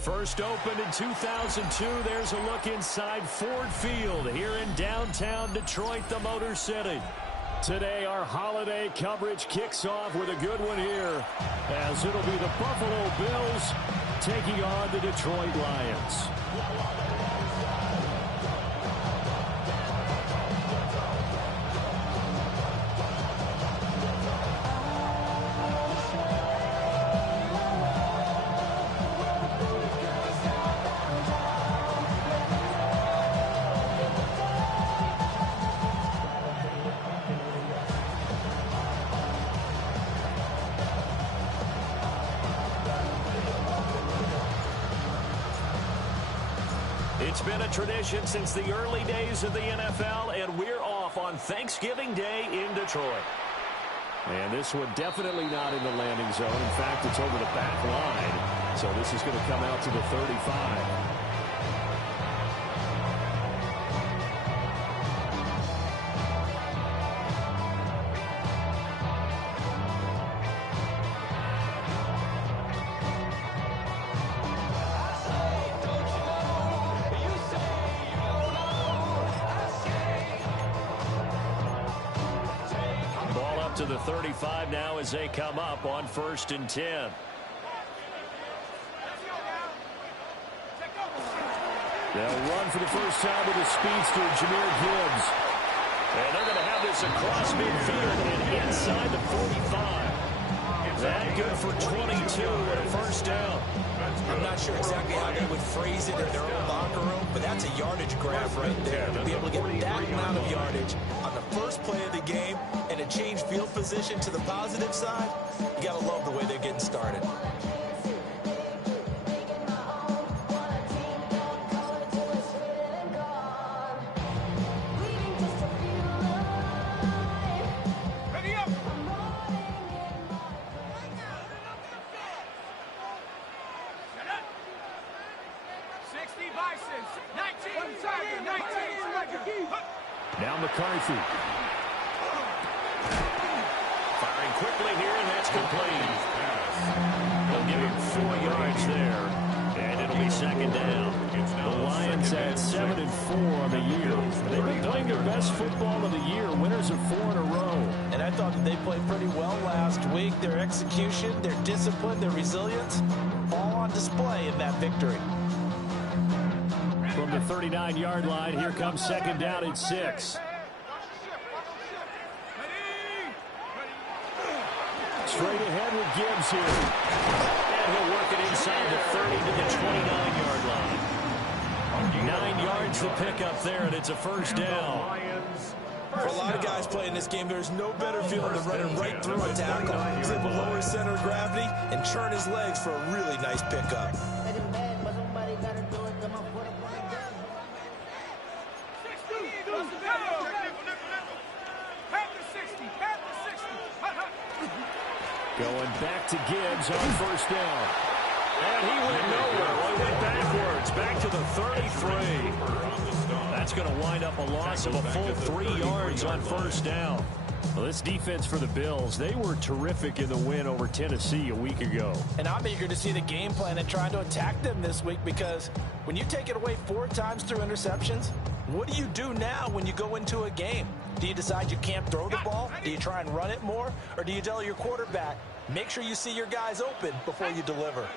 First opened in 2002. There's a look inside Ford Field here in downtown Detroit, the Motor City. Today, our holiday coverage kicks off with a good one here, as it'll be the Buffalo Bills taking on the Detroit Lions. It's been a tradition since the early days of the NFL, and we're off on Thanksgiving Day in Detroit. And this one definitely not in the landing zone. In fact, it's over the back line. So this is going to come out to the 35. To the 35 now as they come up on 1st and 10. They'll run for the first time with the speedster, Jahmyr Gibbs. And they're going to have this across midfield and inside the 45. That good for 22 and a first down. I'm not sure exactly how they would phrase it in their own locker room, but that's a yardage graph right there. To be able to get that amount of yardage on the first play of the game and a change field position to the positive side, you got to love the way they're getting started. Now McCarthy. Firing quickly here, and that's complete. They'll give him 4 yards there, and it'll be second down. The Lions at 7-4 on the year. They've been playing their best football of the year, winners of 4 in a row. And I thought that they played pretty well last week. Their execution, their discipline, their resilience, all on display in that victory. From the 39-yard line, here comes second down at 6. Straight ahead with Gibbs here. And he'll work it inside the 30 to the 29-yard line. 9 yards to pick up there, and it's a first down. For a lot of guys playing this game, there's no better feeling than running right through a tackle. He's able to lower his center of gravity and turn his legs for a really nice pickup. Going back to Gibbs on first down. And he went nowhere. Well, he went backwards. Back to the 33. That's going to wind up a loss of a full 3 yards on first down. Well, this defense for the Bills, they were terrific in the win over Tennessee a week ago. And I'm eager to see the game plan and try to attack them this week, because when you take it away 4 times through interceptions, what do you do now when you go into a game? Do you decide you can't throw the ball? Do you try and run it more? Or do you tell your quarterback, make sure you see your guys open before you deliver?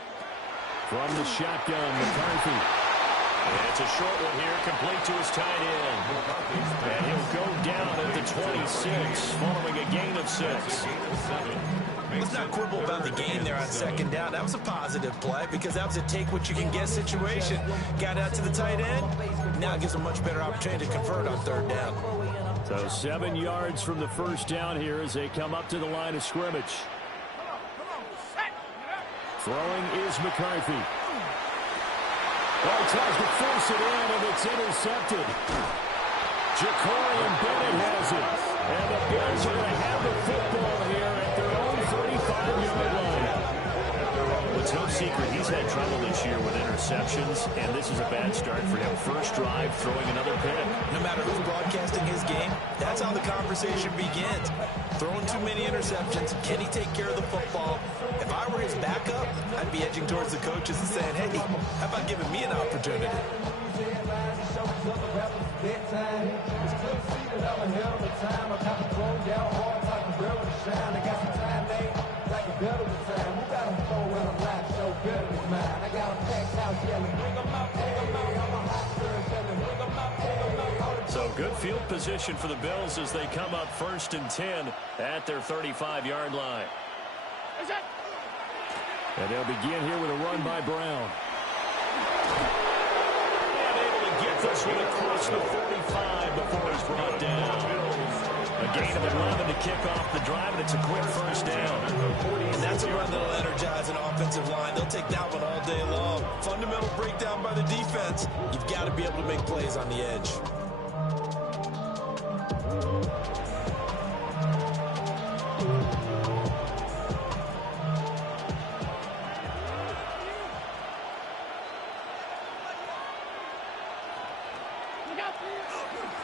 From the shotgun, McCarthy. And it's a short one here, complete to his tight end. And he'll go down at the 26, following a gain of 6. Let's not quibble about the game there on second down. That was a positive play, because that was a take-what-you-can-get situation. Got out to the tight end. Now it gives a much better opportunity to convert on third down. So 7 yards from the first down here as they come up to the line of scrimmage. Throwing is McCarthy. Oh, tries to force it in, and it's intercepted. Jacorian Bennett has it. And the Bills are going to have the football here at their own 35-yard line. It's no secret he's had trouble this year with interceptions, and this is a bad start for him. First drive, throwing another pick. No matter who's broadcasting his game, that's how the conversation begins. Throwing too many interceptions, can he take care of the football? If I were his backup, I'd be edging towards the coaches and saying, hey, How about giving me an opportunity? So good field position for the Bills as they come up 1st and 10 at their 35-yard line. And they'll begin here with a run by Brown. And able to get this one across the 45 before he's brought down. A gain of 11 to kick off the drive, and it's a quick first down. And that's a run that'll energize an offensive line. They'll take that one all day long. Fundamental breakdown by the defense. You've got to be able to make plays on the edge.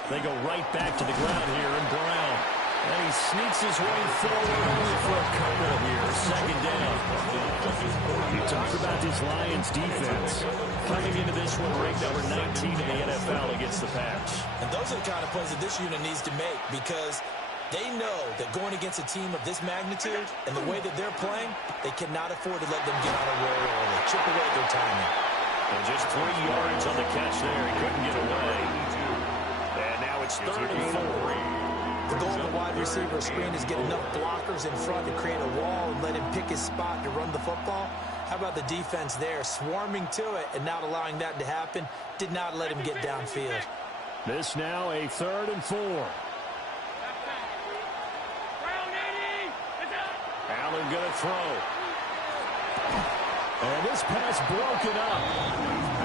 They go right back to the ground here, and Brown. And he sneaks his way forward only for a couple here. 2nd down. You talk about this Lions defense. Coming into this one, ranked number 19 in the NFL against the pass. And those are the kind of plays that this unit needs to make, because they know that going against a team of this magnitude and the way that they're playing, they cannot afford to let them get on a roll or chip away at their timing. And just 3 yards on the catch there. He couldn't get away. And now it's 3rd and 4. The goal of the wide receiver screen is get enough blockers in front to create a wall and let him pick his spot to run the football. How about the defense there, swarming to it and not allowing that to happen? Did not let him get downfield. This now a 3rd and 4. Allen going to throw. And this pass broken up.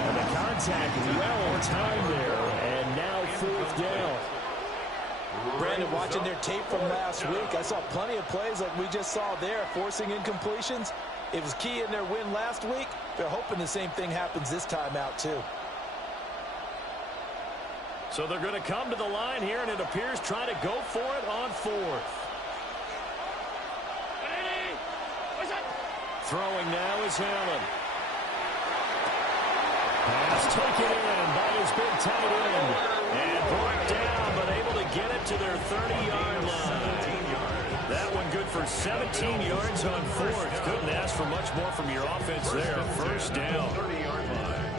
And the contact well timed there. And now 4th down. Brandon, watching their tape from last week, I saw plenty of plays like we just saw there, forcing incompletions. It was key in their win last week. They're hoping the same thing happens this time out, too. So they're going to come to the line here, and it appears try to go for it on 4th. Throwing now is Allen. Pass taken in by his big tight end. And brought down, but able to get it to their 30-yard line. That one good for 17 yards on 4th. Couldn't ask for much more from your offense there. 1st down. 30-yard line.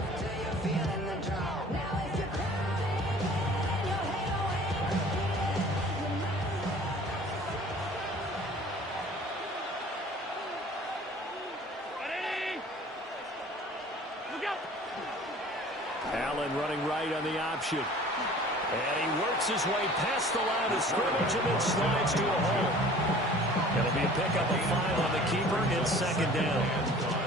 Allen running right on the option. And he works his way past the line of scrimmage and then slides to a hole. It'll be a pickup of 5 on the keeper. It's 2nd down.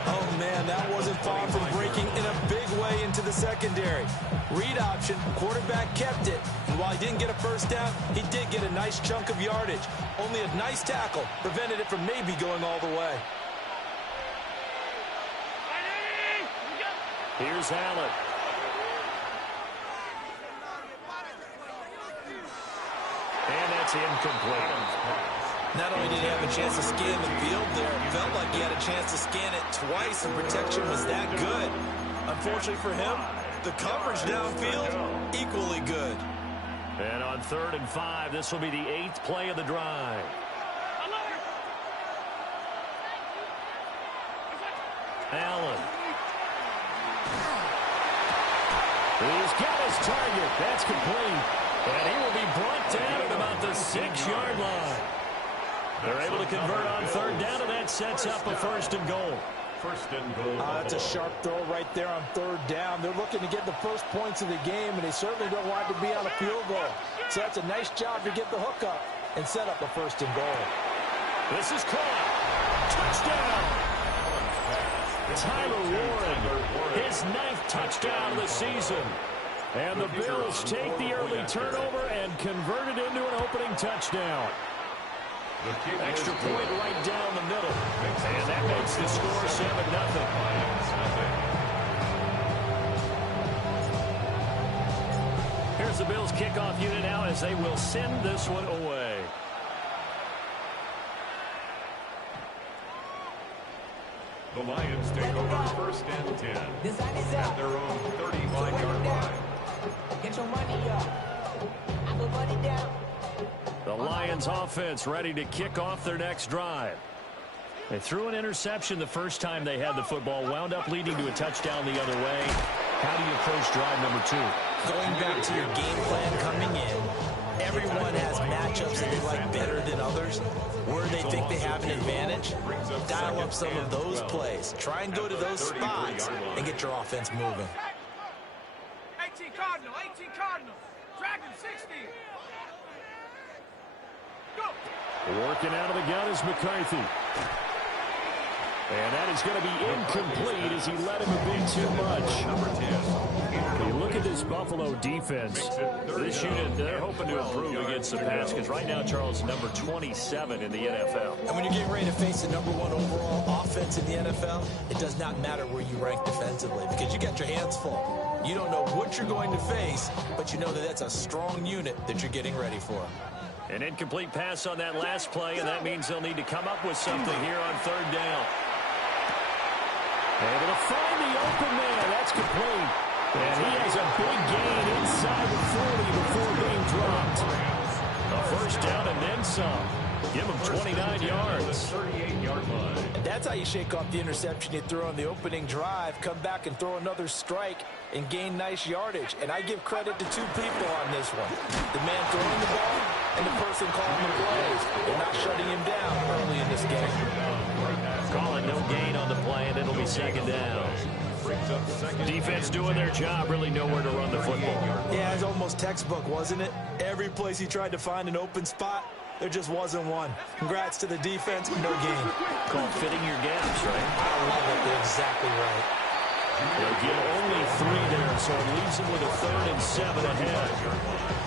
Oh, man, that wasn't far from breaking in a big way into the secondary. Read option, quarterback kept it. And while he didn't get a first down, he did get a nice chunk of yardage. Only a nice tackle prevented it from maybe going all the way. Here's Allen. And that's incomplete. Not only did he have a chance to scan the field there, it felt like he had a chance to scan it twice, and protection was that good. Unfortunately for him, the coverage downfield, equally good. And on 3rd and 5, this will be the 8th play of the drive. Allen. He's got his target. That's complete. And he will be brought down at about the 6-yard line. They're able to convert on 3rd down, and that sets up a 1st and goal. 1st and goal. That's a sharp throw right there on 3rd down. They're looking to get the first points of the game, and they certainly don't want to be on a field goal. So that's a nice job to get the hook up and set up a 1st and goal. This is caught. Touchdown. Tyler Warren, his 9th touchdown of the season. And the Bills take the early turnover and convert it into an opening touchdown. Extra point right down the middle. And that makes the score 7-0. Here's the Bills kickoff unit now as they will send this one away. The Lions take over first and 10 at their own 35-yard line. Get your money up. I put money down. The Lions offense ready to kick off their next drive. They threw an interception the first time they had the football, wound up leading to a touchdown the other way. How do you approach drive number 2? Going back to your game plan coming in, everyone has matchups that they like better than others. Where they think they have an advantage, dial up some of those plays. Try and go to those spots and get your offense moving. 18 Cardinal, 18 Cardinal. Dragon 60. Go. Working out of the gun is McCarthy. And that is going to be incomplete as he let him a bit too much. You look at this Buffalo defense. This unit, they're hoping to improve against the pass because right now, Charles, number 27 in the NFL. And when you're getting ready to face the #1 overall offense in the NFL, it does not matter where you rank defensively because you got your hands full. You don't know what you're going to face, but you know that that's a strong unit that you're getting ready for. An incomplete pass on that last play, and that means they'll need to come up with something here on third down. Able to find the open man. That's complete. And he has a big gain inside the 40 before being dropped. A first down and then some. Give him 29 yards. 38-yard line. And that's how you shake off the interception you threw on the opening drive, come back and throw another strike and gain nice yardage. And I give credit to two people on this one. The man throwing the ball and the person calling the plays and not shutting him down early in this game. Calling no gain on the play, and it'll be second down. Defense doing their job, really nowhere to run the football. Yeah, it's almost textbook, wasn't it? Every place he tried to find an open spot, there just wasn't one. Congrats to the defense, no gain. Called fitting your gaps, right? I love it. They're exactly right. They'll get only 3 there, so it leaves them with a 3rd and 7 ahead.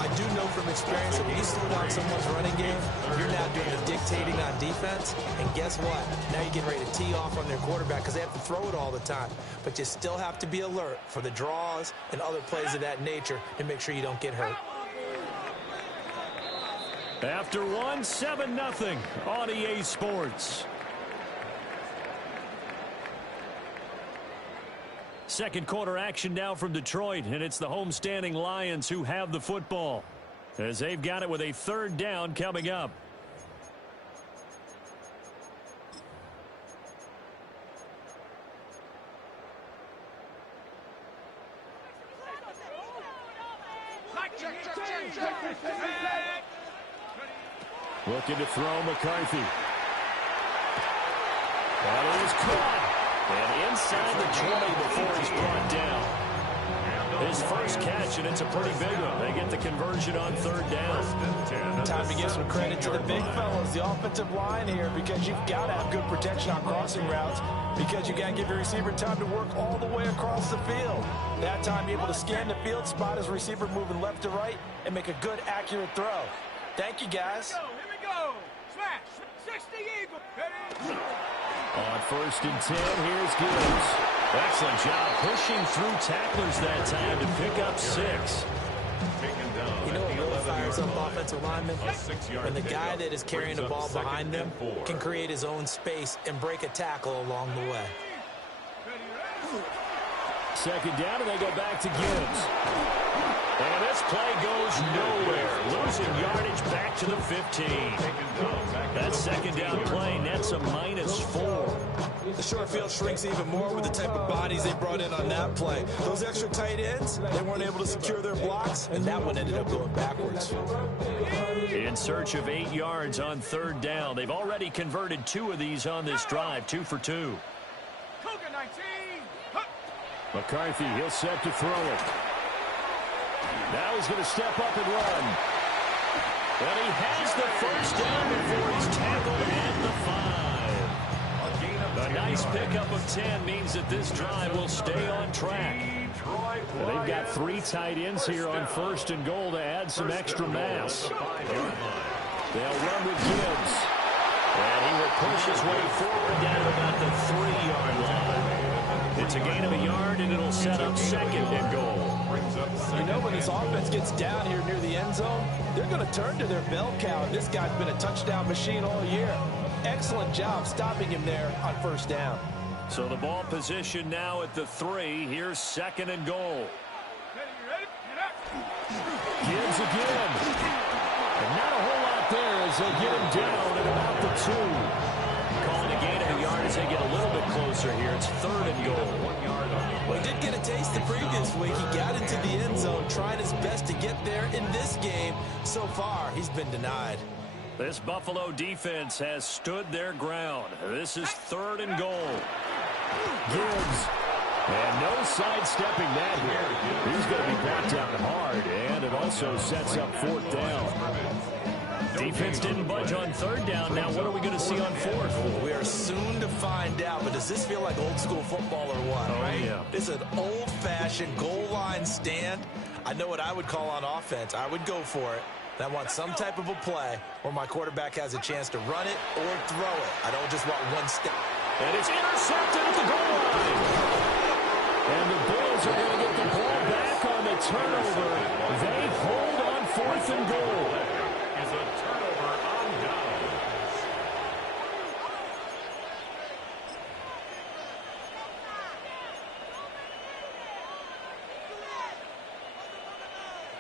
I do know from experience that when you slow down someone's running game, you're now doing the dictating on defense. And guess what? Now you're getting ready to tee off on their quarterback because they have to throw it all the time. But you still have to be alert for the draws and other plays of that nature to make sure you don't get hurt. After 1, 7-0 on EA Sports. Second quarter action now from Detroit, and it's the homestanding Lions who have the football as they've got it with a 3rd down coming up. Looking to throw McCarthy. That is caught. And inside the 20 before he's brought down. His first catch, and it's a pretty big one. They get the conversion on 3rd down. Time to give some credit to the big fellas, the offensive line here, because you've got to have good protection on crossing routes, because you got to give your receiver time to work all the way across the field. That time, you're able to scan the field, spot his receiver moving left to right, and make a good, accurate throw. Thank you, guys. Here we go. Smash. 60 Eagle. On 1st and 10, here's Gibbs. Excellent job pushing through tacklers that time to pick up 6. You know what really fires up offensive linemen? When the guy that is carrying the ball behind them can create his own space and break a tackle along the way. 2nd down, and they go back to Gibbs. And this play goes nowhere. Losing yardage back to the 15. That 2nd down play nets a -4. The short field shrinks even more with the type of bodies they brought in on that play. Those extra tight ends, they weren't able to secure their blocks, and that one ended up going backwards. In search of 8 yards on 3rd down. They've already converted 2 of these on this drive, 2 for 2. Cougar 19. McCarthy, he'll set to throw it. Now he's going to step up and run. And he has the first down before he's tackled at the 5. A nice pickup of 10 means that this drive will stay on track. And they've got 3 tight ends here on 1st and goal to add some extra mass. They'll run with Gibbs. And he will push his way forward down about the 3-yard line. It's a gain of a yard, and it'll set up 2nd and goal. You know, when this offense gets down here near the end zone, they're going to turn to their bell cow. This guy's been a touchdown machine all year. Excellent job stopping him there on 1st down. So the ball position now at the 3. Here's 2nd and goal. Gibbs again. And not a whole lot there as they get him down at about the 2. Calling a gain of a yard as they get a little bit closer here. It's 3rd and goal. Well, he did get a taste the previous week. He got into the end zone, trying his best to get there in this game. So far, he's been denied. This Buffalo defense has stood their ground. This is 3rd and goal. Gibbs. And no sidestepping that here. He's going to be brought down hard, and it also sets up 4th down. Defense didn't budge on 3rd down. Now what are we going to see on 4th? We are soon to find out, but does this feel like old school football or what, right? Yeah. It's an old-fashioned goal line stand. I know what I would call on offense. I would go for it. I want some type of a play where my quarterback has a chance to run it or throw it. I don't just want one step. And it's intercepted at the goal line. And the Bills are going to get the ball back on the turnover. They hold on 4th and goal. Is a turnover on downs.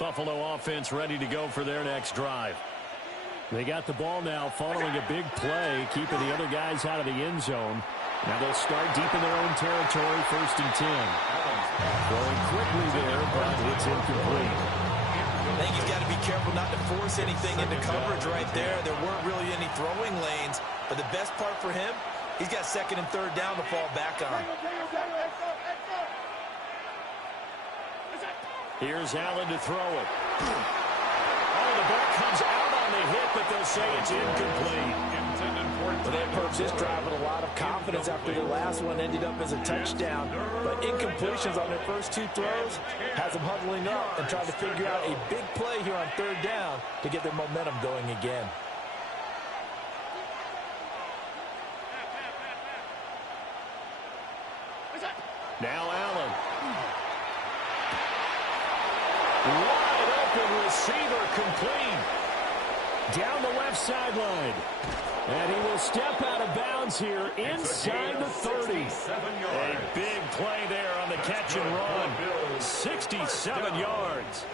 Buffalo offense ready to go for their next drive. They got the ball now following a big play, keeping the other guys out of the end zone. Now they'll start deep in their own territory, 1st and 10. Throwing quickly there, but it's incomplete. I think he's got to be careful not to force anything into coverage right there. There weren't really any throwing lanes, but the best part for him, he's got 2nd and 3rd down to fall back on. Here's Allen to throw it. Oh, the ball comes out on the hit, but they'll say it's incomplete. Well, they approached this drive with a lot of confidence after the last one ended up as a touchdown. But incompletions on their first 2 throws has them huddling up and trying to figure out a big play here on 3rd down to get their momentum going again. Now Allen. Wide open receiver complete. Down the left sideline. And he will step out of bounds here inside the 30. A big play there on the catch and run. 67 yards.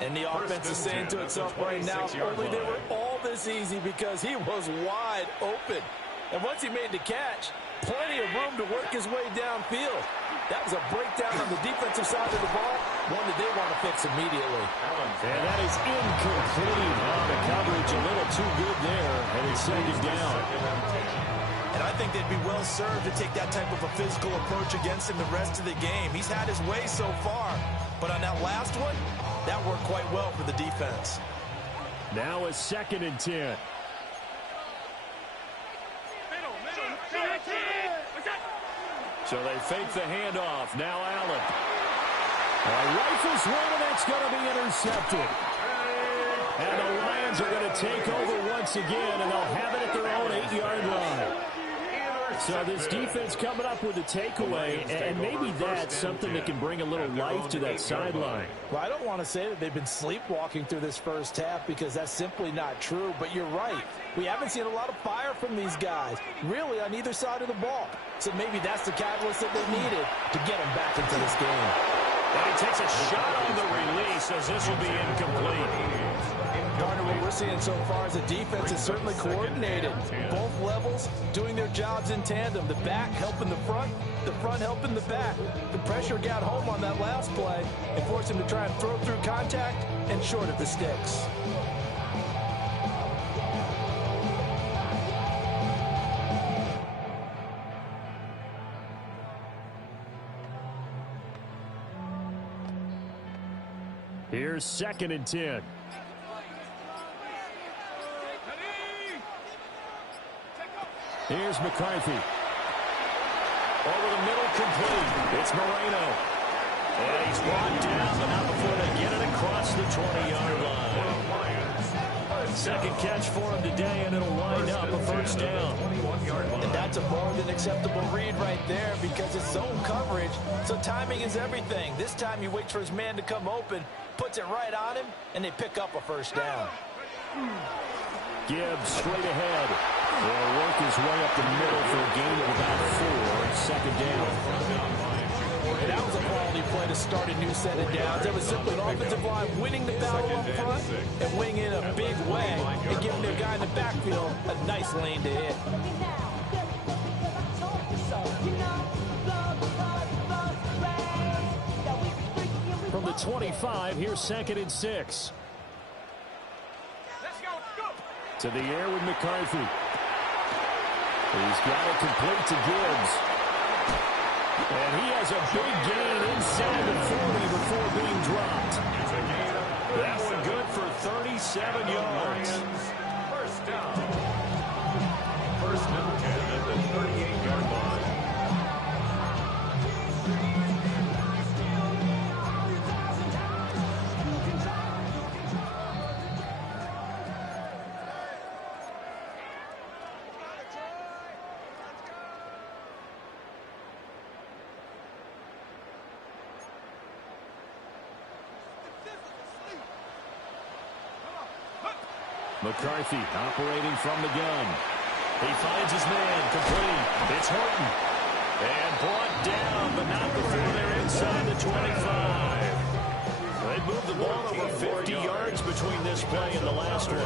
And the offense is saying to itself right now, if only they were all this easy, because he was wide open. And once he made the catch, plenty of room to work his way downfield. That was a breakdown on the defensive side of the ball, one that they want to fix immediately. And that is incomplete. The coverage a little too good there, and it's 2nd down. And I think they'd be well served to take that type of a physical approach against him the rest of the game. He's had his way so far, but on that last one, that worked quite well for the defense. Now a 2nd and 10. So they fake the handoff. Now Allen. Rifles one, and that's going to be intercepted. And the Lions are going to take over once again, and they'll have it at their own 8-yard line. So this defense coming up with a takeaway, and maybe that's something that can bring a little life to that sideline. Well, I don't want to say that they've been sleepwalking through this first half, because that's simply not true. But you're right. We haven't seen a lot of fire from these guys, really, on either side of the ball. So maybe that's the catalyst that they needed to get them back into this game. And he takes a shot on the release, as this will be incomplete. Partner, what we're seeing so far is the defense is certainly coordinated. Both levels doing their jobs in tandem. The back helping the front helping the back. The pressure got home on that last play and forced him to try and throw through contact and short of the sticks. Here's 2nd and 10. Here's McCarthy. Over the middle, complete. It's Moreno. And he's brought down, but not before they get it across the 20-yard line. Second catch for him today, and it'll wind up a 1st down. And that's a more than acceptable read right there, because it's zone coverage, so timing is everything. This time he waits for his man to come open, puts it right on him, and they pick up a 1st down. Gibbs straight ahead. They'll work his way up the middle for a gain of about 4. Second down. And that was a quality play to start a new set of downs. It was simply an offensive line winning the battle up front and winning in a big way and giving their guy in the backfield a nice lane to hit. From the 25, here's 2nd and 6. Let's go. To the air with McCarthy. He's got it complete to Gibbs. And he has a big gain inside the 40 before being dropped. That one good for 37 yards. First down. First and 10 at the 38-yard line. McCarthy operating from the gun. He finds his man, complete. It's Horton. And brought down, but not before they're inside the 25. They moved the ball over 50 yards between this play and the last one.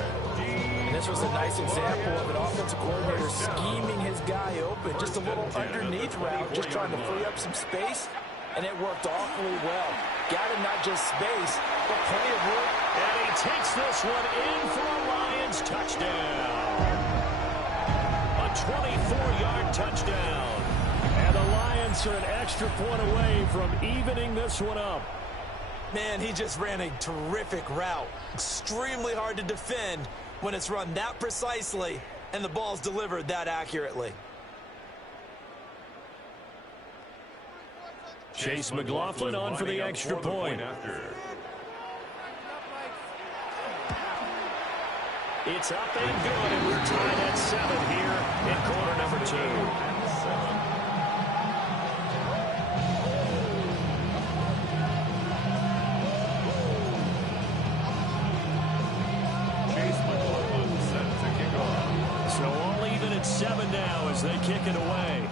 And this was a nice example of an offensive coordinator scheming his guy open. Just a little underneath route, just trying to free up some space. And it worked awfully well. Got him not just space, but plenty of room. And he takes this one in for a Lions touchdown. A 24-yard touchdown. And the Lions are an extra point away from evening this one up. Man, he just ran a terrific route. Extremely hard to defend when it's run that precisely and the ball's delivered that accurately. Chase McLaughlin on for the extra point. It's up and good, and we're tied at 7 here in quarter number 2. Chase McLaughlin set to kick off. So all even at 7 now as they kick it away.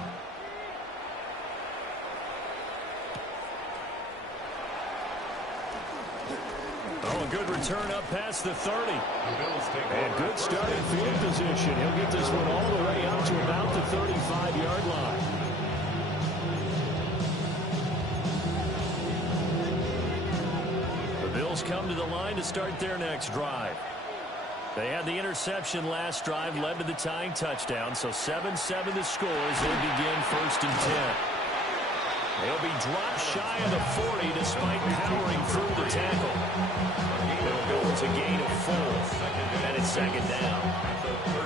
Oh, a good return up past the 30. And good starting field position. He'll get this one all the way up to about the 35-yard line. The Bills come to the line to start their next drive. They had the interception last drive, led to the tying touchdown, so 7-7 the score as they begin 1st and 10. They'll be dropped shy of the 40 despite powering through the tackle. They'll go to gain of 4, and it's 2nd down.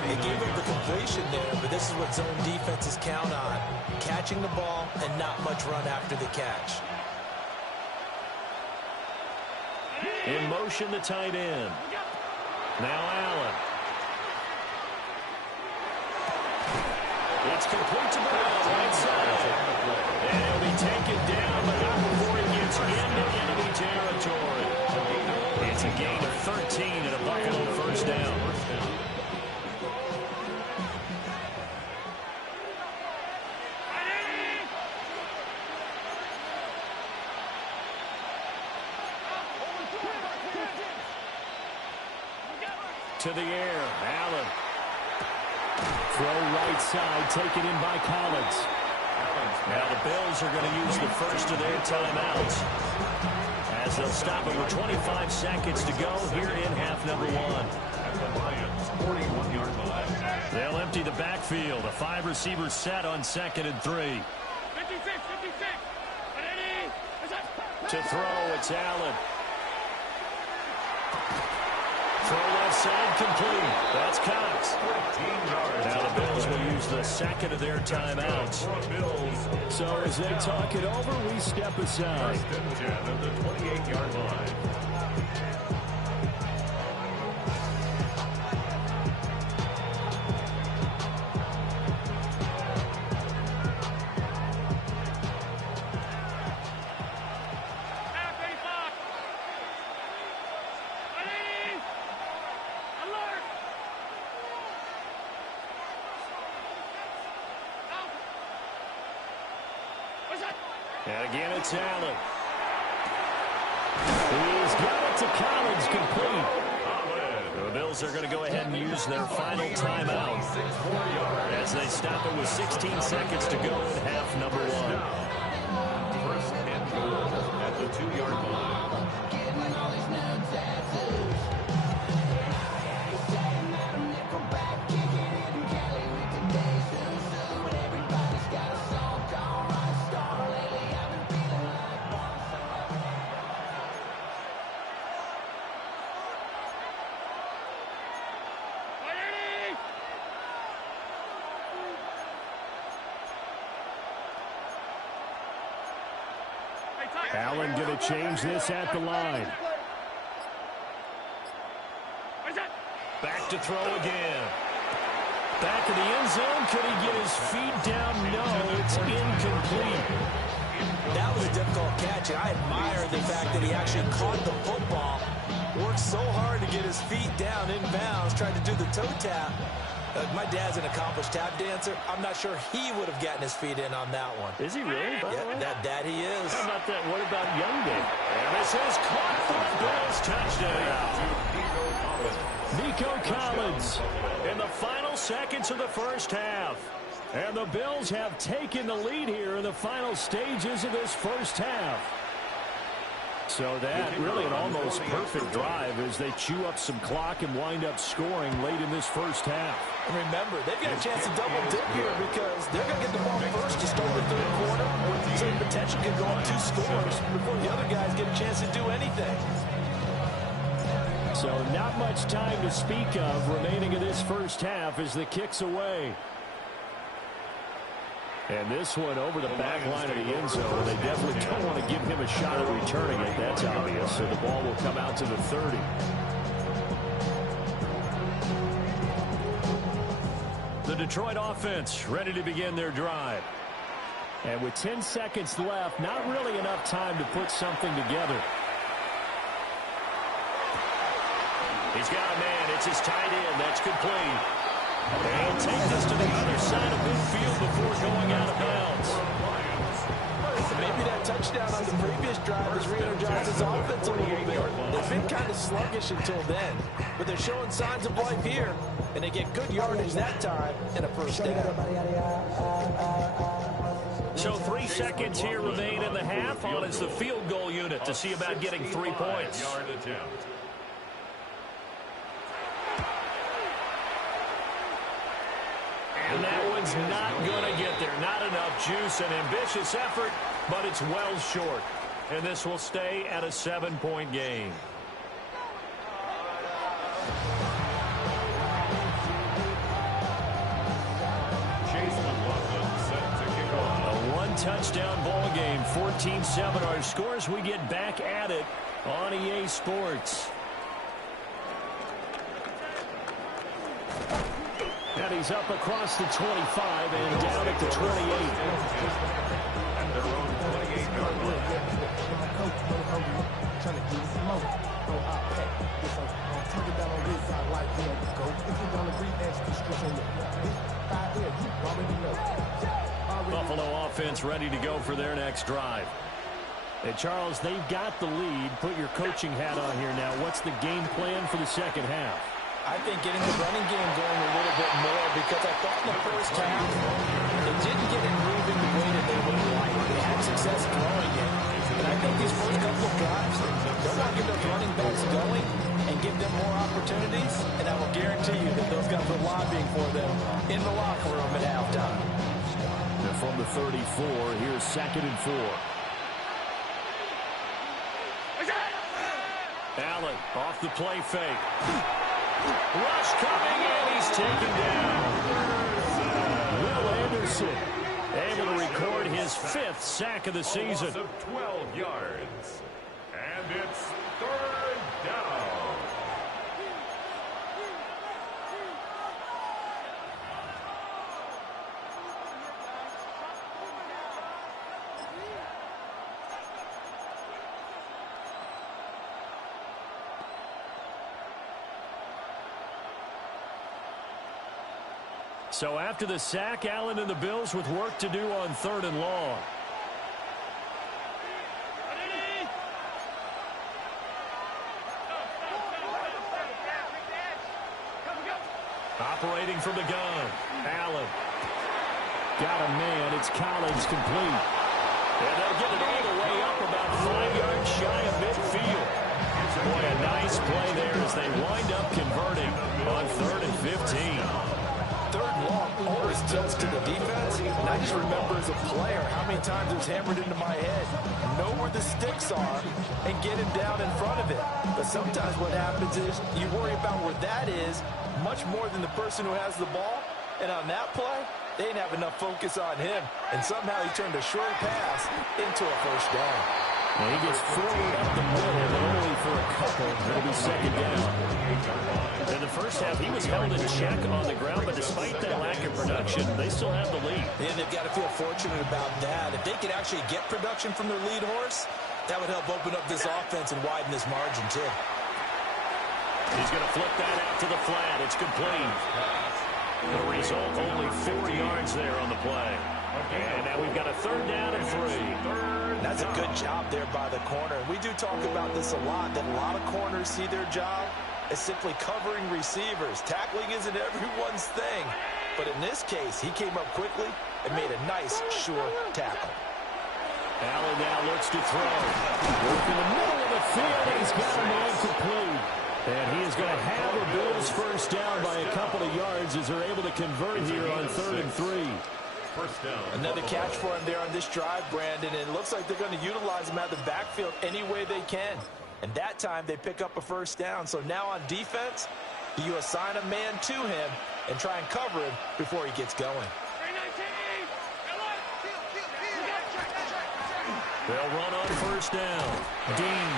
They gave up the completion there, but this is what zone defenses count on. Catching the ball and not much run after the catch. In motion, the tight end. Now Allen. It's complete to Brown, right side. And he'll be taken down, but not before he gets into enemy territory. It's a gain of 13 and a Buffalo first down. To the air, Allen. Throw right side, taken in by Collins. Now the Bills are going to use the first of their timeouts as they'll stop it with 25 seconds to go here in half number 1. At the Lions' 41-yard line. They'll empty the backfield. A 5-receiver set on 2nd and 3. 56. To throw, it's Allen. Throw left side, complete. That's Cox. Now the Bills will use the second of their timeouts. So as they talk it over, we step aside. 1st and 10 at the 28-yard line. Again, it's Allen. He's got it to Collins, complete. The Bills are going to go ahead and use their final timeout as they stop it with 16 seconds to go in half number one. First and goal at the 2-yard line. Allen going to change this at the line. Back to throw again. Back to the end zone. Could he get his feet down? No, it's incomplete. That was a difficult catch, and I admire the fact that he actually caught the football, worked so hard to get his feet down in bounds, tried to do the toe tap. My dad's an accomplished tap dancer. I'm not sure he would have gotten his feet in on that one. Is he really? Yeah, that he is. How about that? What about Youngday? And this is caught for a Bills touchdown. Nico Collins in the final seconds of the first half. And the Bills have taken the lead here in the final stages of this first half. So that really an almost perfect drive as they chew up some clock and wind up scoring late in this first half. And remember, they've got a chance to double dip here because they're going to get the ball first to start the third quarter. So the potential could go up 2 scores before the other guys get a chance to do anything. So not much time to speak of remaining in this first half as the kick's away. And this one over the back line of the end zone. They definitely don't want to give him a shot at returning it. That's obvious. So the ball will come out to the 30. The Detroit offense ready to begin their drive. And with 10 seconds left, not really enough time to put something together. He's got a man. It's his tight end. That's complete. And take this to the other side of midfield before going out of bounds. Maybe that touchdown on the previous drive has re-energized his offense a little bit. They've been kind of sluggish until then, but they're showing signs of life here, and they get good yardage that time in a first down. So 3 seconds here remain in the half on as the field goal unit to see about getting 3 points. Yard attempt. And that one's not going to get there. Not enough juice. An ambitious effort, but it's well short. And this will stay at a 7-point game. Chase McLaughlin set to kick off. A 1-touchdown ball game, 14-7 our scores. We get back at it on EA Sports. And he's up across the 25 and down at the 28. At their own 28-yard line. Buffalo offense ready to go for their next drive. And Charles, they've got the lead. Put your coaching hat on here now. What's the game plan for the second half? I think getting the running game going a little bit more because I thought in the first half they didn't get it moving the way that they would like. They had success throwing it. And I think these first couple of drives, they'll want to get those running backs going and give them more opportunities. And I will guarantee you that those guys are lobbying for them in the locker room at halftime. And from the 34, here's 2nd and 4. Allen off the play fake. Rush coming in. He's taken down. Will Anderson able to record his 5th sack of the season. Of 12 yards. And it's 3rd down. So after the sack, Allen and the Bills with work to do on 3rd and long. Operating from the gun. Allen. Got a man. It's Collins complete. And they'll get it all the way up about 5 yards shy of midfield. Boy, a nice play there as they wind up converting on 3rd and 15. Third and long always tilts to the defense. And I just remember as a player how many times it was hammered into my head. Know where the sticks are and get him down in front of it. But sometimes what happens is you worry about where that is much more than the person who has the ball. And on that play, they didn't have enough focus on him. And somehow he turned a short pass into a first down. Well, he gets forward up the middle, but only for a couple. It'll be second down. In the first half, he was held in check on the ground, but despite that lack of production, they still have the lead. And they've got to feel fortunate about that. If they could actually get production from their lead horse, that would help open up this offense and widen this margin, too. He's going to flip that out to the flat. It's complete. The result, only 4 yards there on the play. And now we've got a 3rd down and 3. That's a good job there by the corner. We do talk about this a lot, that a lot of corners see their job as simply covering receivers. Tackling isn't everyone's thing. But in this case, he came up quickly and made a nice, sure tackle. Allen now looks to throw. Work in the middle of the field, and he's got him all complete. And he is going to have the Bills first down by a couple of yards as they're able to convert here on 3rd and 3. Another catch for him there on this drive, Brandon. And it looks like they're going to utilize him out of the backfield any way they can. And that time they pick up a first down. So now on defense, do you assign a man to him and try and cover him before he gets going? They'll run on first down. Dean.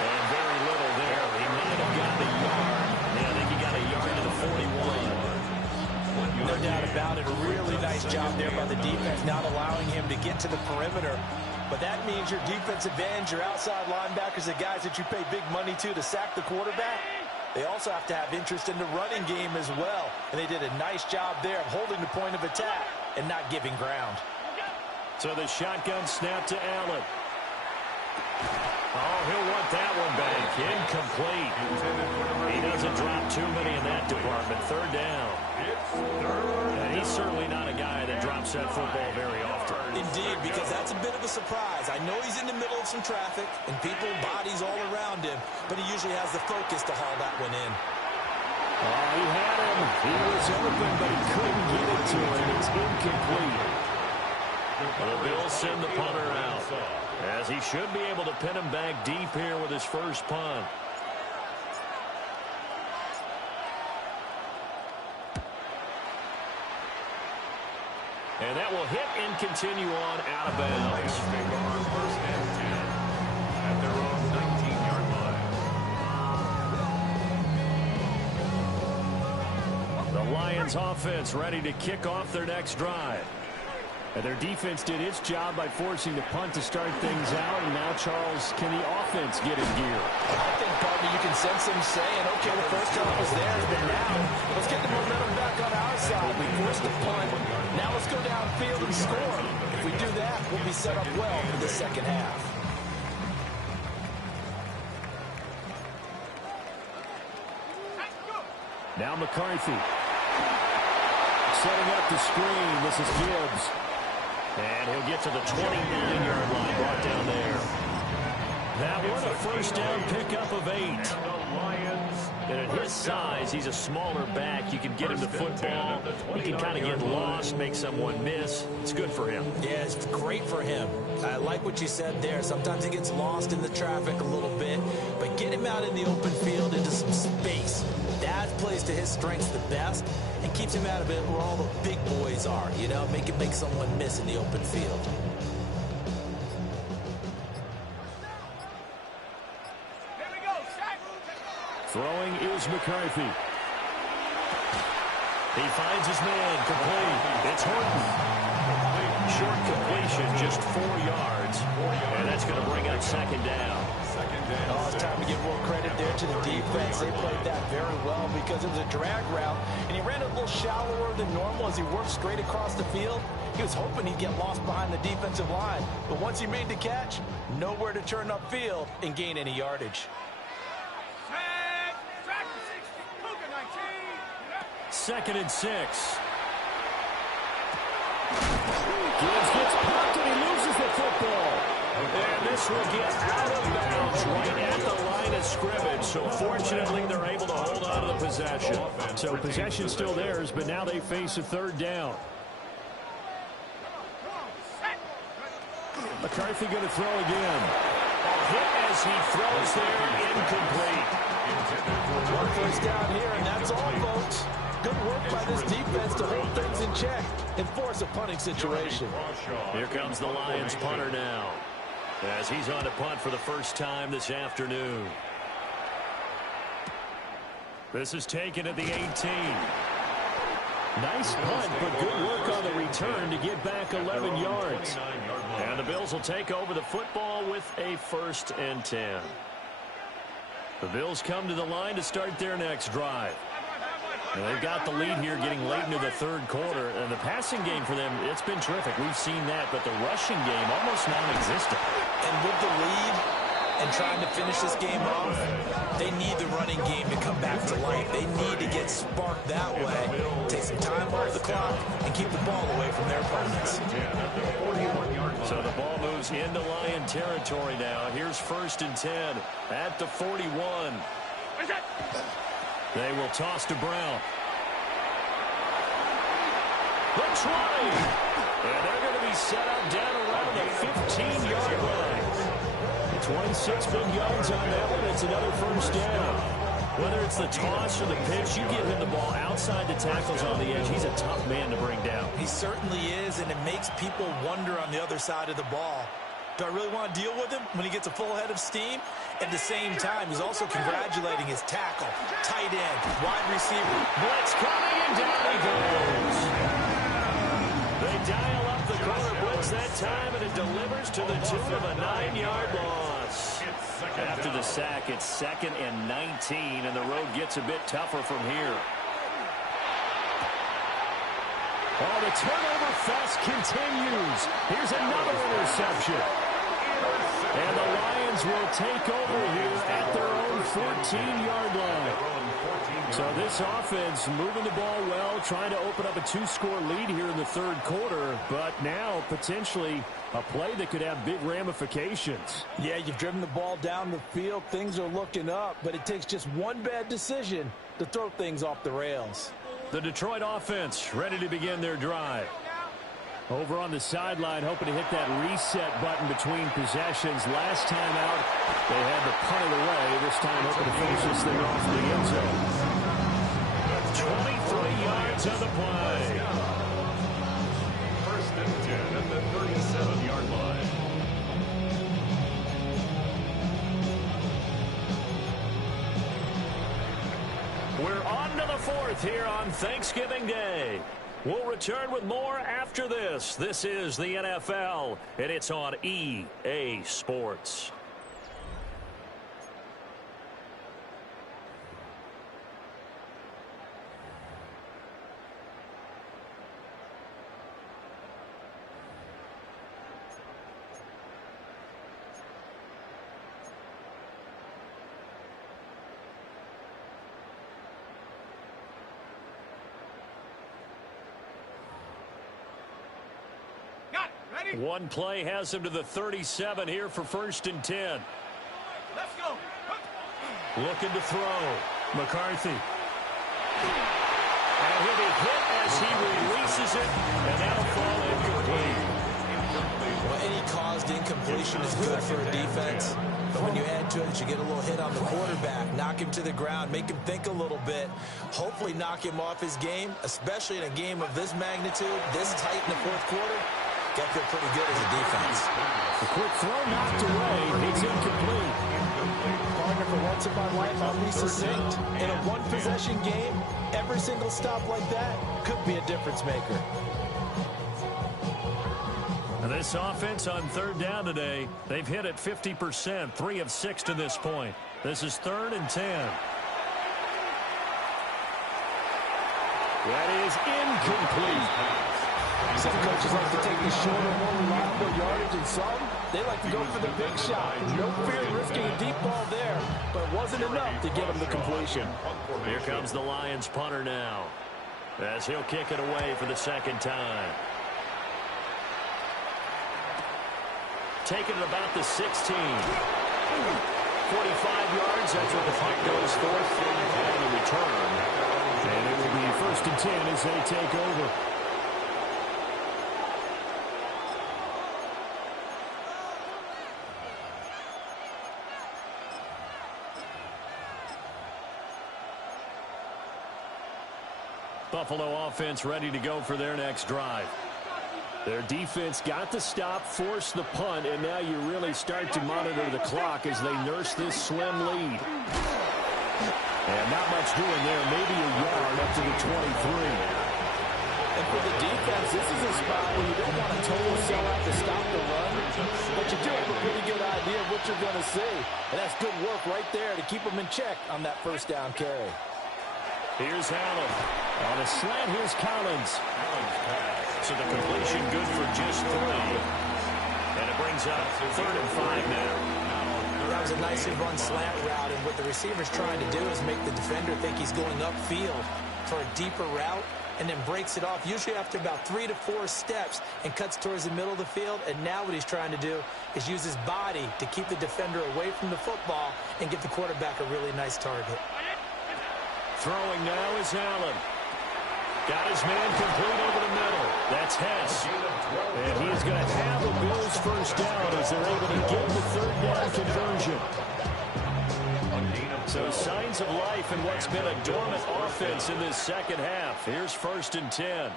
And very little there. He might have gotten a yard. Yeah, I think he got a yard to the 41. No doubt about it. A really nice job there by the defense, not allowing him to get to the perimeter. But that means your defensive ends, your outside linebackers, the guys that you pay big money to sack the quarterback, they also have to have interest in the running game as well. And they did a nice job there of holding the point of attack and not giving ground. So the shotgun snap to Allen. Oh, he'll want that one back. Incomplete. He doesn't drop too many in that department. 3rd down. And he's certainly not a guy that drops that football very often. Indeed, because that's a bit of a surprise. I know he's in the middle of some traffic and people, bodies all around him, but he usually has the focus to haul that one in. Oh, he had him. He was open, but he couldn't get it to him. It's incomplete. The Bills send the punter out, as he should be able to pin him back deep here with his first punt. And that will hit and continue on out of bounds. First and 10 at their own 19-yard line. The Lions offense ready to kick off their next drive. And their defense did its job by forcing the punt to start things out. And now, Charles, can the offense get in gear? I think, partner, you can sense them saying, okay, the first half was theirs, but now let's get the momentum back on our side. We forced the punt. Now let's go downfield and score. If we do that, we'll be set up well for the second half. Now McCarthy. Setting up the screen. This is Gibbs. And he'll get to the 29-yard line, brought down there. That was a first down pickup of 8. And at his size, he's a smaller back. You can get him the football. He can kind of get lost, make someone miss. It's good for him. Yeah, it's great for him. I like what you said there. Sometimes he gets lost in the traffic a little bit, but get him out in the open field into some space. That plays to his strengths the best and keeps him out of it where all the big boys are, you know, make someone miss in the open field. Throwing is McCarthy. He finds his man, complete. It's Horton. Short completion, just 4 yards. And that's going to bring up second down. Oh, it's time to give more credit there to the defense. They played that very well because it was a drag route, and he ran a little shallower than normal as he worked straight across the field. He was hoping he'd get lost behind the defensive line, but once he made the catch, nowhere to turn upfield and gain any yardage. 2nd and 6. Gibbs gets popped and he loses the football. And this will get out of bounds right at the line of scrimmage. So fortunately, they're able to hold on to the possession. So possession still theirs, but now they face a 3rd down. McCarthy going to throw again. Hit as he throws there, incomplete. 1 first down here, and that's all, folks. Good work by this defense to hold things in check and force a punting situation. Here comes the Lions punter now, as he's on to punt for the first time this afternoon. This is taken at the 18. Nice punt, but good work on the return to get back 11 yards. And the Bills will take over the football with a 1st and 10. The Bills come to the line to start their next drive. And they've got the lead here getting late into the 3rd quarter. And the passing game for them, it's been terrific. We've seen that, but the rushing game almost non-existent. And with the lead and trying to finish this game off, they need the running game to come back to life. They need to get sparked that way, take some time off the clock, and keep the ball away from their opponents. So the ball moves into Lion territory now. Here's 1st and 10 at the 41. They will toss to Brown. The try. And they're going to be set up down around the 15-yard line. 26 big yards on that one. It's another 1st down. Whether it's the toss or the pitch, you give him the ball outside the tackles on the edge. He's a tough man to bring down. He certainly is, and it makes people wonder on the other side of the ball. Do I really want to deal with him when he gets a full head of steam? At the same time, he's also congratulating his tackle, tight end, wide receiver. Blitz coming, and down he goes. They dial up the corner blitz that time, and it delivers to the tune of a 9-yard loss. After the sack, it's 2nd and 19, and the road gets a bit tougher from here. Oh, the turnover fest continues. Here's another interception. And the Lions will take over here at their own 14-yard line. So this offense moving the ball well, trying to open up a 2-score lead here in the 3rd quarter, but now potentially a play that could have big ramifications. Yeah, you've driven the ball down the field. Things are looking up, but it takes just one bad decision to throw things off the rails. The Detroit offense ready to begin their drive. Over on the sideline, hoping to hit that reset button between possessions. Last time out, they had to punt it away. This time, hoping to finish this thing off in the end zone. 23 yards on the play. 1st and 10 at the 37-yard line. We're on to the 4th here on Thanksgiving Day. We'll return with more after this. This is the NFL, and it's on EA Sports. One play has him to the 37 here for 1st and 10. Let's go. Looking to throw. McCarthy. And he'll be hit as he releases it, and that'll fall incomplete. Well, any caused incompletion is good for a defense. But when you add to it, you get a little hit on the quarterback, knock him to the ground, make him think a little bit, hopefully knock him off his game, especially in a game of this magnitude, this tight in the 4th quarter. Got to feel pretty good as a defense. The quick throw knocked away. It's incomplete. Partner, for once in my life, I'll be succinct. In a one-possession game, every single stop like that could be a difference maker. This offense on 3rd down today, they've hit it 50%, 3 of 6 to this point. This is 3rd and 10. That is incomplete. Some coaches like to take the shorter, more reliable yardage, and some, they like to go for the big shot. No fear risking a deep ball there, but it wasn't enough to get them the completion. Here comes the Lions punter now. as he'll kick it away for the second time. Taking it about the 16. 45 yards, that's what the punt goes for. 5 on the return. And it will be 1st and 10 as they take over. Buffalo offense ready to go for their next drive. Their defense got the stop, forced the punt, and now you really start to monitor the clock as they nurse this slim lead. And not much doing there, maybe a yard up to the 23. And for the defense, this is a spot where you don't want a total sellout to stop the run, but you do have a pretty good idea of what you're going to see. And that's good work right there to keep them in check on that first down carry. Here's Allen. On a slant, here's Collins. So the completion good for just 3. And it brings up 3rd and 5 now. That was a nicely run slant route, and what the receiver's trying to do is make the defender think he's going upfield for a deeper route, and then breaks it off, usually after about 3 to 4 steps, and cuts towards the middle of the field. And now what he's trying to do is use his body to keep the defender away from the football and give the quarterback a really nice target. Throwing now is Allen. Got his man complete over the middle. That's Hess. And he is going to have the Bills first down as they're able to get the 3rd down conversion. So signs of life in what's been a dormant offense in this second half. Here's 1st and 10.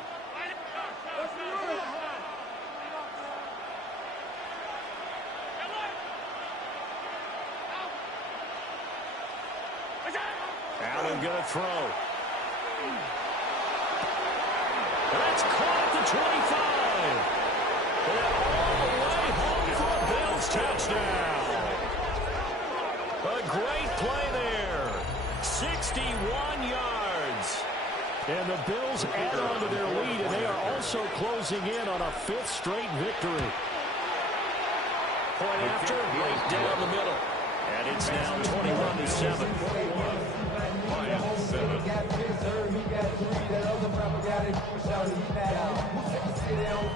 Allen going to throw. That's caught at the 25. And all the way home for a Bills touchdown. A great play there. 61 yards. And the Bills add on to their lead, and they are also closing in on a 5th straight victory. Point after, right down the middle. And it's now 21-7.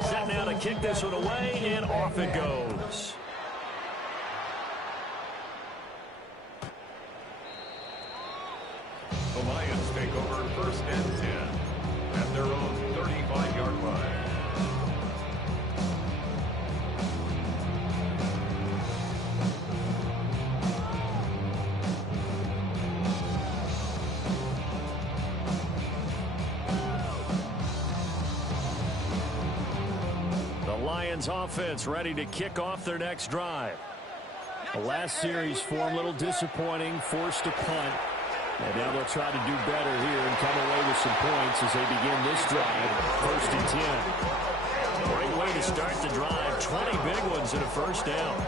Set now to kick this one away, and off it goes. The Lions take over 1st and 10 at their own 35-yard line. Lions offense ready to kick off their next drive. The last series for them, a little disappointing, forced a punt. And now they'll try to do better here and come away with some points as they begin this drive. 1st and 10. Great way to start the drive. 20 big ones and a first down.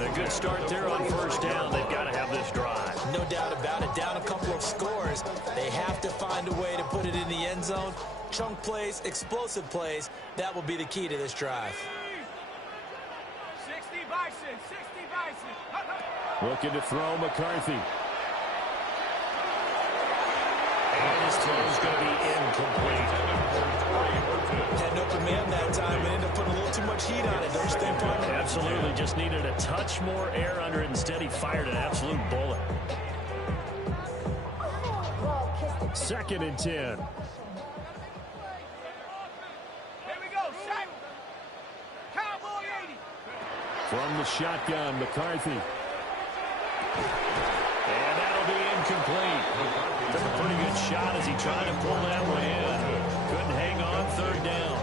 A good start there on first down. They've got to have this drive. No doubt about it. Down a couple of scores. They have to find a way to put it in the end zone. Chunk plays, explosive plays. That will be the key to this drive. 60 Bison, 60 Bison. Looking to throw McCarthy. And his throw is going to be incomplete. Had no command that time and ended up putting a little too much heat on it. Don't you think, partner? Absolutely. Just needed a touch more air under it. Instead, he fired an absolute bullet. 2nd and 10. Here we go, Shaq. Cowboy 80. From the shotgun, McCarthy. And that'll be incomplete. Took a pretty good shot as he tried to pull that one in. Couldn't hang on 3rd down.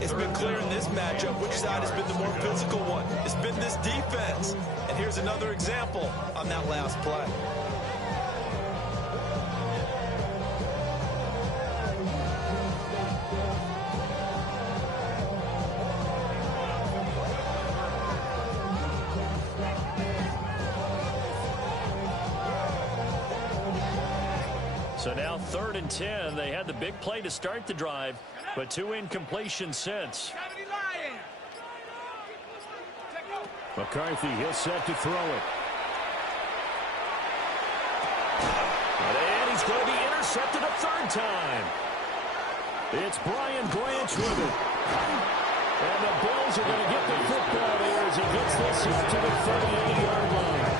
It's been clear in this matchup which side has been the more physical one. It's been this defense. And here's another example on that last play. So now 3rd and 10. They had the big play to start the drive, but 2 incompletions since. 70 Lions. McCarthy, he'll set to throw it. And he he's going to be intercepted a third time. It's Brian Branch with it. And the Bills are going to get the football there as he gets this up to the 38-yard line.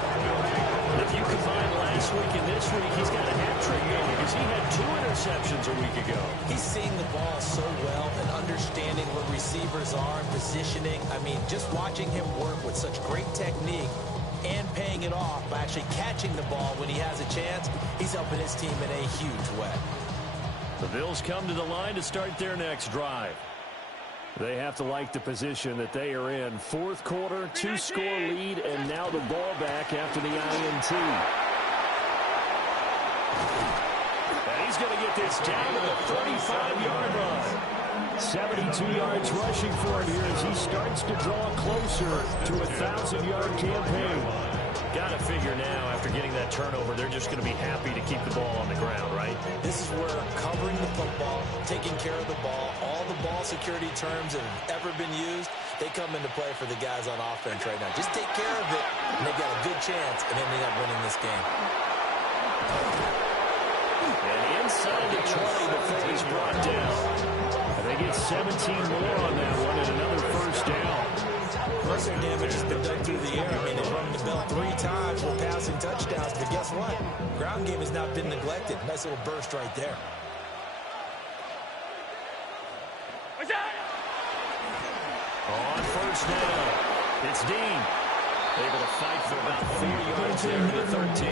If you combine last week and this week, he's got a hat-trick going because he had 2 interceptions a week ago. He's seeing the ball so well and understanding where receivers are and positioning. I mean, just watching him work with such great technique and paying it off by actually catching the ball when he has a chance, he's helping his team in a huge way. The Bills come to the line to start their next drive. They have to like the position that they are in. Fourth quarter, 2-score lead, and now the ball back after the INT. And he's going to get this down to the 35-yard line. 72 yards rushing for him here as he starts to draw closer to a 1,000-yard campaign. Got to figure now, after getting that turnover, they're just going to be happy to keep the ball on the ground, right? This is where covering the football, taking care of the ball, all the ball security terms that have ever been used, they come into play for the guys on offense right now. Just take care of it, and they've got a good chance of ending up winning this game. And inside the 20 before he's brought down. And they get 17 more on that one and another first down. Most of their damage has been done through the air. I mean, they've rung the bell 3 times with passing touchdowns, but guess what? Ground game has not been neglected. Nice little burst right there. On first down, it's Dean. Able to fight for about 4 yards there to the 13.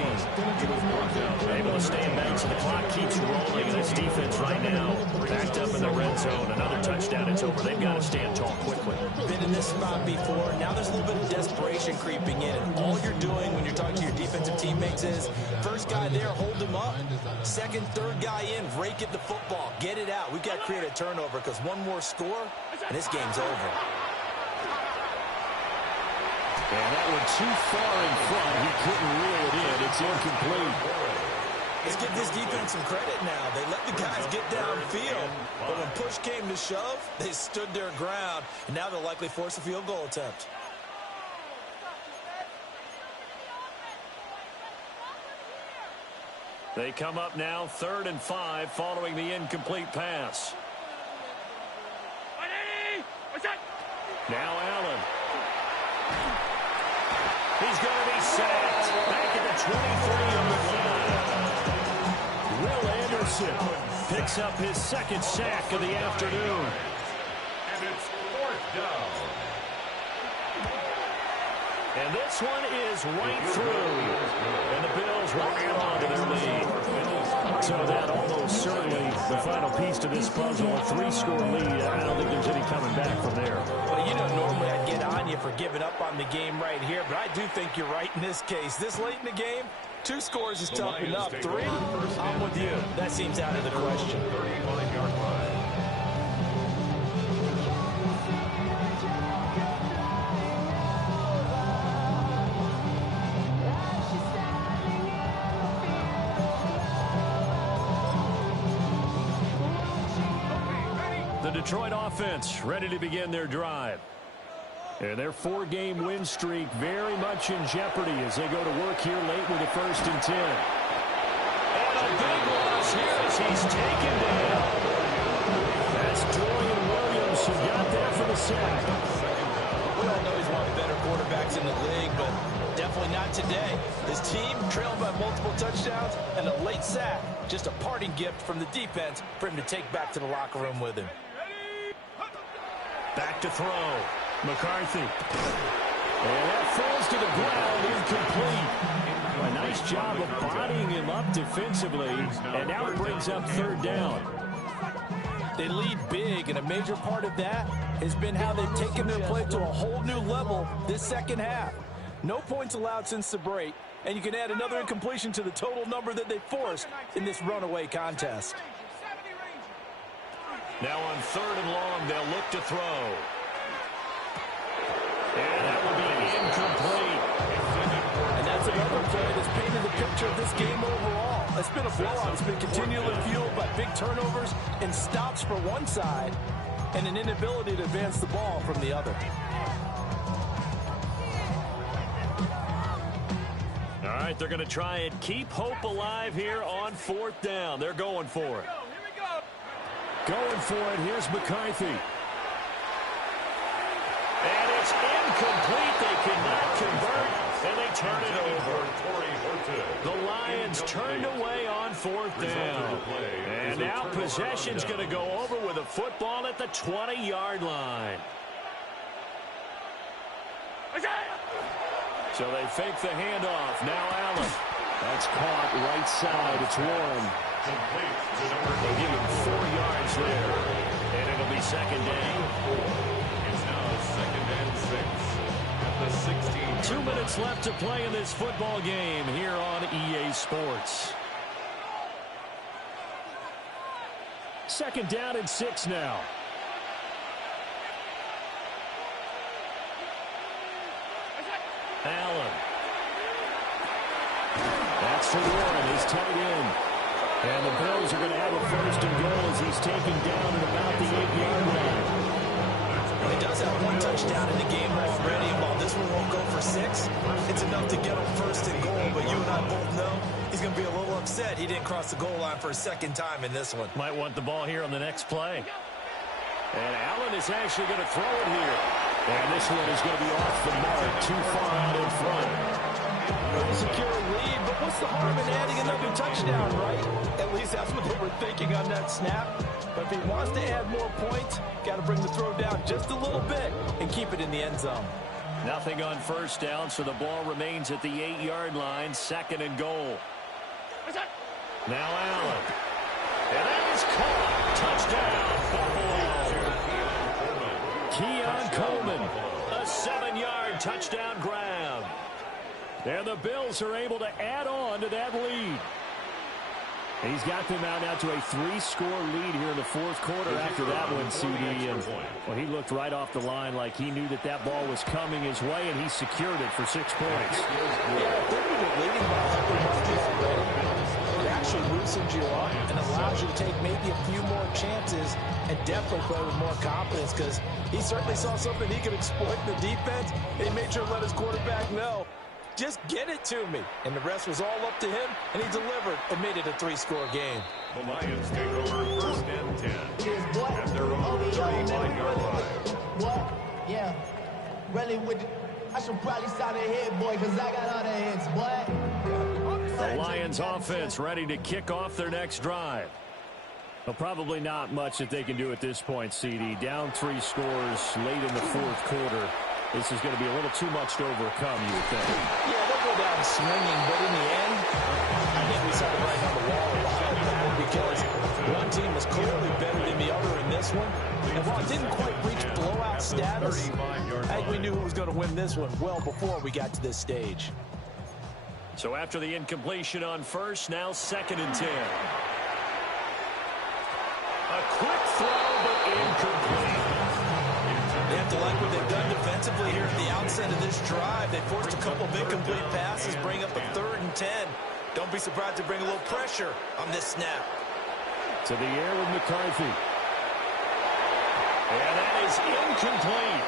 Able to stay in bounds, so the clock keeps rolling. And this defense right now backed up in the red zone. Another touchdown, it's over. They've got to stand tall quickly. Been in this spot before. Now there's a little bit of desperation creeping in. And all you're doing when you're talking to your defensive teammates is, first guy there, hold him up. Second, third guy in, rake at the football. Get it out. We've got to create a turnover because one more score, and this game's over. And that one too far in front. He couldn't reel it in. It's incomplete. Let's give this defense some credit now. They let the guys get downfield, but when push came to shove, they stood their ground, and now they'll likely force a field goal attempt. They come up now 3rd and 5 following the incomplete pass. Now Allen. He's going to be sacked back at the 23-yard line. Will Anderson picks up his 2nd sack of the afternoon. And it's 4th down. And this one is right through. And the Bills will add on to their lead. So that almost certainly the final piece to this puzzle, a 3-score lead. I don't think there's any coming back from there. Well, you know, normally I'd get on you for giving up on the game right here, but I do think you're right in this case. This late in the game, 2 scores is tough enough. 3, I'm with you. That seems out of the question. 35-yard line. The Detroit offense ready to begin their drive. And their 4-game win streak very much in jeopardy as they go to work here late with a 1st and 10. And a big loss here as he's taken down. That's Dorian Williams who got there for the sack. We all know he's one of the better quarterbacks in the league, but definitely not today. His team trailed by multiple touchdowns and a late sack. Just a parting gift from the defense for him to take back to the locker room with him. Back to throw. McCarthy. And that falls to the ground, incomplete. A nice job of bodying him up defensively, and now it brings up 3rd down. They lead big, and a major part of that has been how they've taken their play to a whole new level this second half. No points allowed since the break, and you can add another incompletion to the total number that they forced in this runaway contest. Now on 3rd and long, they'll look to throw. And that will be incomplete. And that's another play that's painted the picture of this game overall. It's been a blowout. It's been continually fueled by big turnovers and stops for one side and an inability to advance the ball from the other. All right, right, they're going to try and keep hope alive here on 4th down. They're going for it. Going for it. Here's McCarthy. And it's incomplete. They cannot convert, and they turn it over. The Lions turned away on 4th down. And now possession's going to go over with a football at the 20-yard line. So they fake the handoff. Now Allen. That's caught right side. It's Warren. They'll give him 4 yards there. And it'll be second down. It's now 2nd and 6 at the 16. 2 minutes left to play in this football game here on EA Sports. 2nd down and 6 now. Allen. That's for Warren, his tight end. And the Bills are going to have a 1st and goal as he's taken down at about the 8-yard line. He does have 1 touchdown in the game already, and while this one won't go for 6, it's enough to get him 1st and goal. But you and I both know he's going to be a little upset he didn't cross the goal line for a 2nd time in this one. Might want the ball here on the next play. And Allen is actually going to throw it here. And this one is going to be off the mark, too far out in front. Pretty secure lead, but what's the harm in adding another touchdown, right? At least that's what they were thinking on that snap. But if he wants to add more points, got to bring the throw down just a little bit and keep it in the end zone. Nothing on 1st down, so the ball remains at the 8-yard line, 2nd and goal. Now Allen. And that is caught. Touchdown, Buffalo. Keon Coleman, a 7-yard touchdown grab. And the Bills are able to add on to that lead. He's got them out now to a 3-score lead here in the 4th quarter after that one, CD. And, well, he looked right off the line like he knew that that ball was coming his way, and he secured it for 6 points. Yeah, I think we were leading by a couple months already. It actually loosens you up and allows you to take maybe a few more chances and definitely play with more confidence because he certainly saw something he could exploit in the defense, and he made sure to let his quarterback know. Just get it to me. And the rest was all up to him, and he delivered and made it a 3-score game. The Lions take over 1st and 10 at their own 35-yard line. What? Yeah. Really I should probably sign a hit, boy, because I got all the hits, boy. The Lions offense ready to kick off their next drive. Well, probably not much that they can do at this point, CD. Down 3 scores late in the 4th quarter. This is going to be a little too much to overcome, you would think. Yeah, they'll go down swinging, but in the end, I think we saw the writing on the wall a while back because one team was clearly better than the other in this one. And while it didn't quite reach blowout status, I think we knew who was going to win this one well before we got to this stage. So after the incompletion on 1st, now 2nd and 10. A quick throw, but incomplete. They have to like what they've done defensively here at the outset of this drive. They forced a couple of incomplete passes, bring up a 3rd and 10. Don't be surprised to bring a little pressure on this snap. To the air with McCarthy. And that is incomplete.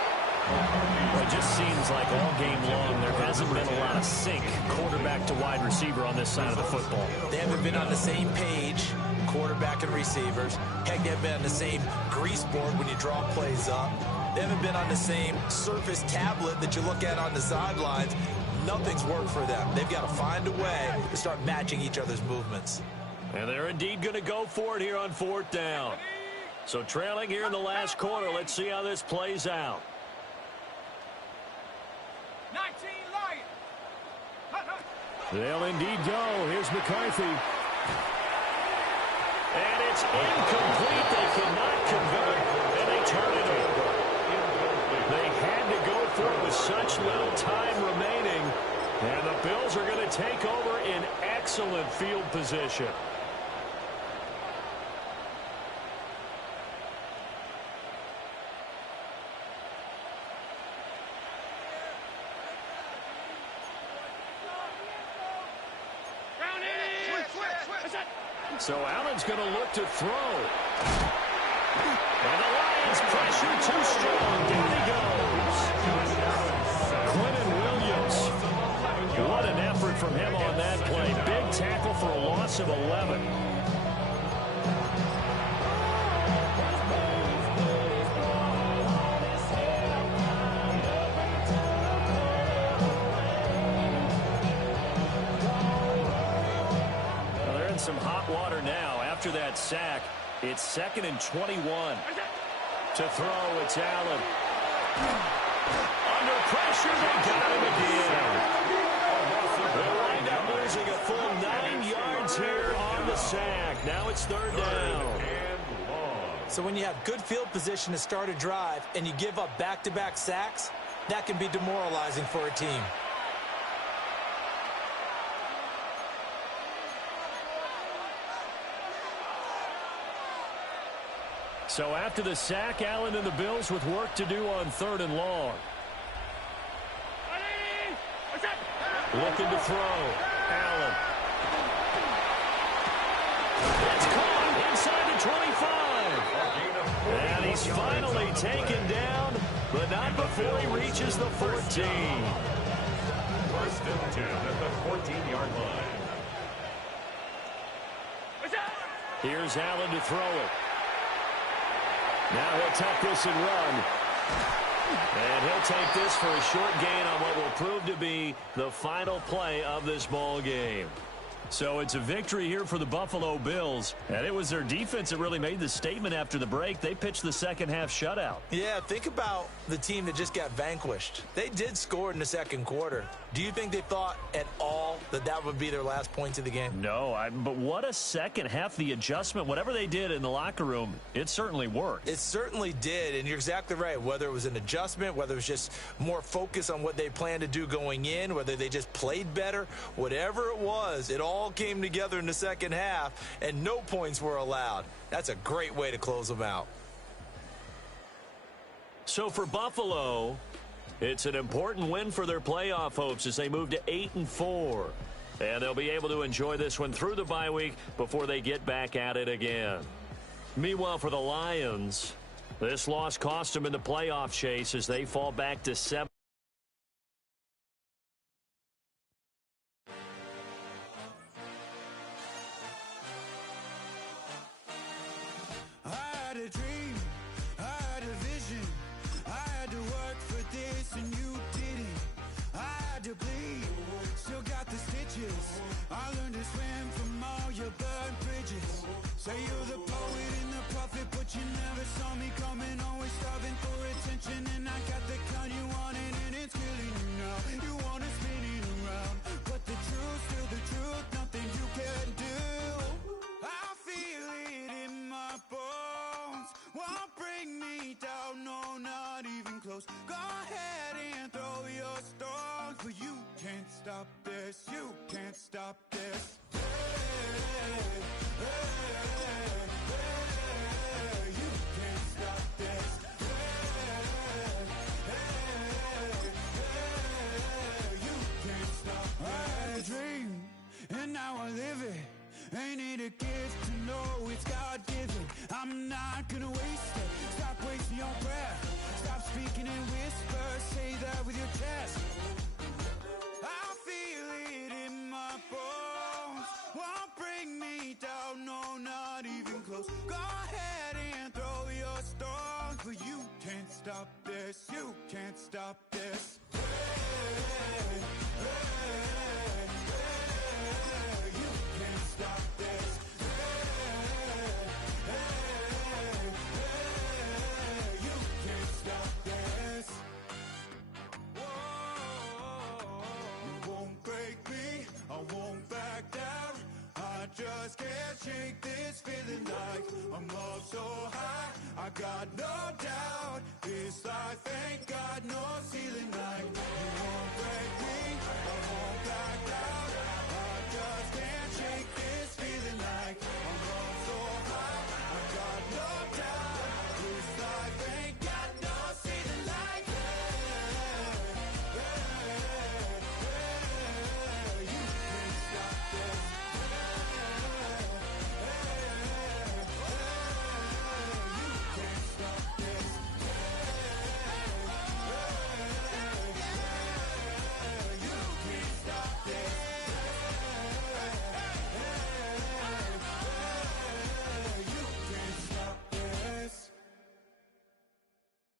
Well, it just seems like all game long there hasn't been a lot of sync quarterback to wide receiver on this side of the football. They haven't been on the same page, quarterback and receivers. Heck, they haven't been on the same grease board when you draw plays up. They haven't been on the same Surface tablet that you look at on the sidelines. Nothing's worked for them. They've got to find a way to start matching each other's movements. And they're indeed going to go for it here on 4th down. So trailing here in the last quarter, let's see how this plays out. 19 Lions. They'll indeed go. Here's McCarthy. And it's incomplete. They cannot convert, and they turn it over. They had to go for it with such little time remaining. And the Bills are going to take over in excellent field position. So Allen's going to look to throw. And the Lions pressure too strong. Down he goes. Quentin Williams. yards. What an effort from him on that play. Big tackle for a loss of 11. Well, they're in some hot water now. After that sack, it's 2nd and 21. To throw, it's Allen. Under pressure, they got him again. They'll wind up losing a full 9 yards here on the sack. Now it's 3rd down. So when you have good field position to start a drive and you give up back-to-back sacks, that can be demoralizing for a team. So after the sack, Allen and the Bills with work to do on 3rd and long. Looking to throw. Allen. It's caught inside the 25. And he's finally taken down, but not before he reaches the 14. 1st and 10 at the 14-yard line. Here's Allen to throw it. Now he'll tuck this and run. And he'll take this for a short gain on what will prove to be the final play of this ball game. So it's a victory here for the Buffalo Bills. And it was their defense that really made the statement after the break. They pitched the second half shutout. Yeah, think about the team that just got vanquished. They did score in the 2nd quarter. Do you think they thought at all that that would be their last points of the game? No, but what a second half. The adjustment, whatever they did in the locker room, it certainly worked. It certainly did, and you're exactly right. Whether it was an adjustment, whether it was just more focus on what they planned to do going in, whether they just played better, whatever it was, it all came together in the second half, and no points were allowed. That's a great way to close them out. So for Buffalo, it's an important win for their playoff hopes as they move to 8-4. And they'll be able to enjoy this one through the bye week before they get back at it again. Meanwhile, for the Lions, this loss cost them in the playoff chase as they fall back to 7. I had a dream, I had a vision, I had to work for this and you didn't. I had to bleed, still got the stitches. I learned to swim from all your burned bridges. Say you're the poet and the prophet, but you never saw me coming. Always starving for attention, and I got the kind you wanted, and it's killing you now. You wanna spin it around, but the truth's still the truth. Nothing you can do. I feel it in my bones. Won't bring me down, no, not even close. Go ahead and throw your stones, but you can't stop this. You can't stop this. You can't stop this. You can't stop. I had a dream, and now I live it. Ain't it a gift to know it's God-given? I'm not gonna waste it. Stop wasting your breath. Stop speaking in whispers. Say that with your chest. I feel it in my bones. Won't bring me down, no, not even close. Go ahead and throw your stones, but you can't stop this. You can't stop this. You can't stop this. You can't stop this. You won't break me, I won't back down. I just can't shake this feeling like I'm up so high. I got no doubt this life ain't got no ceiling like. You won't break me,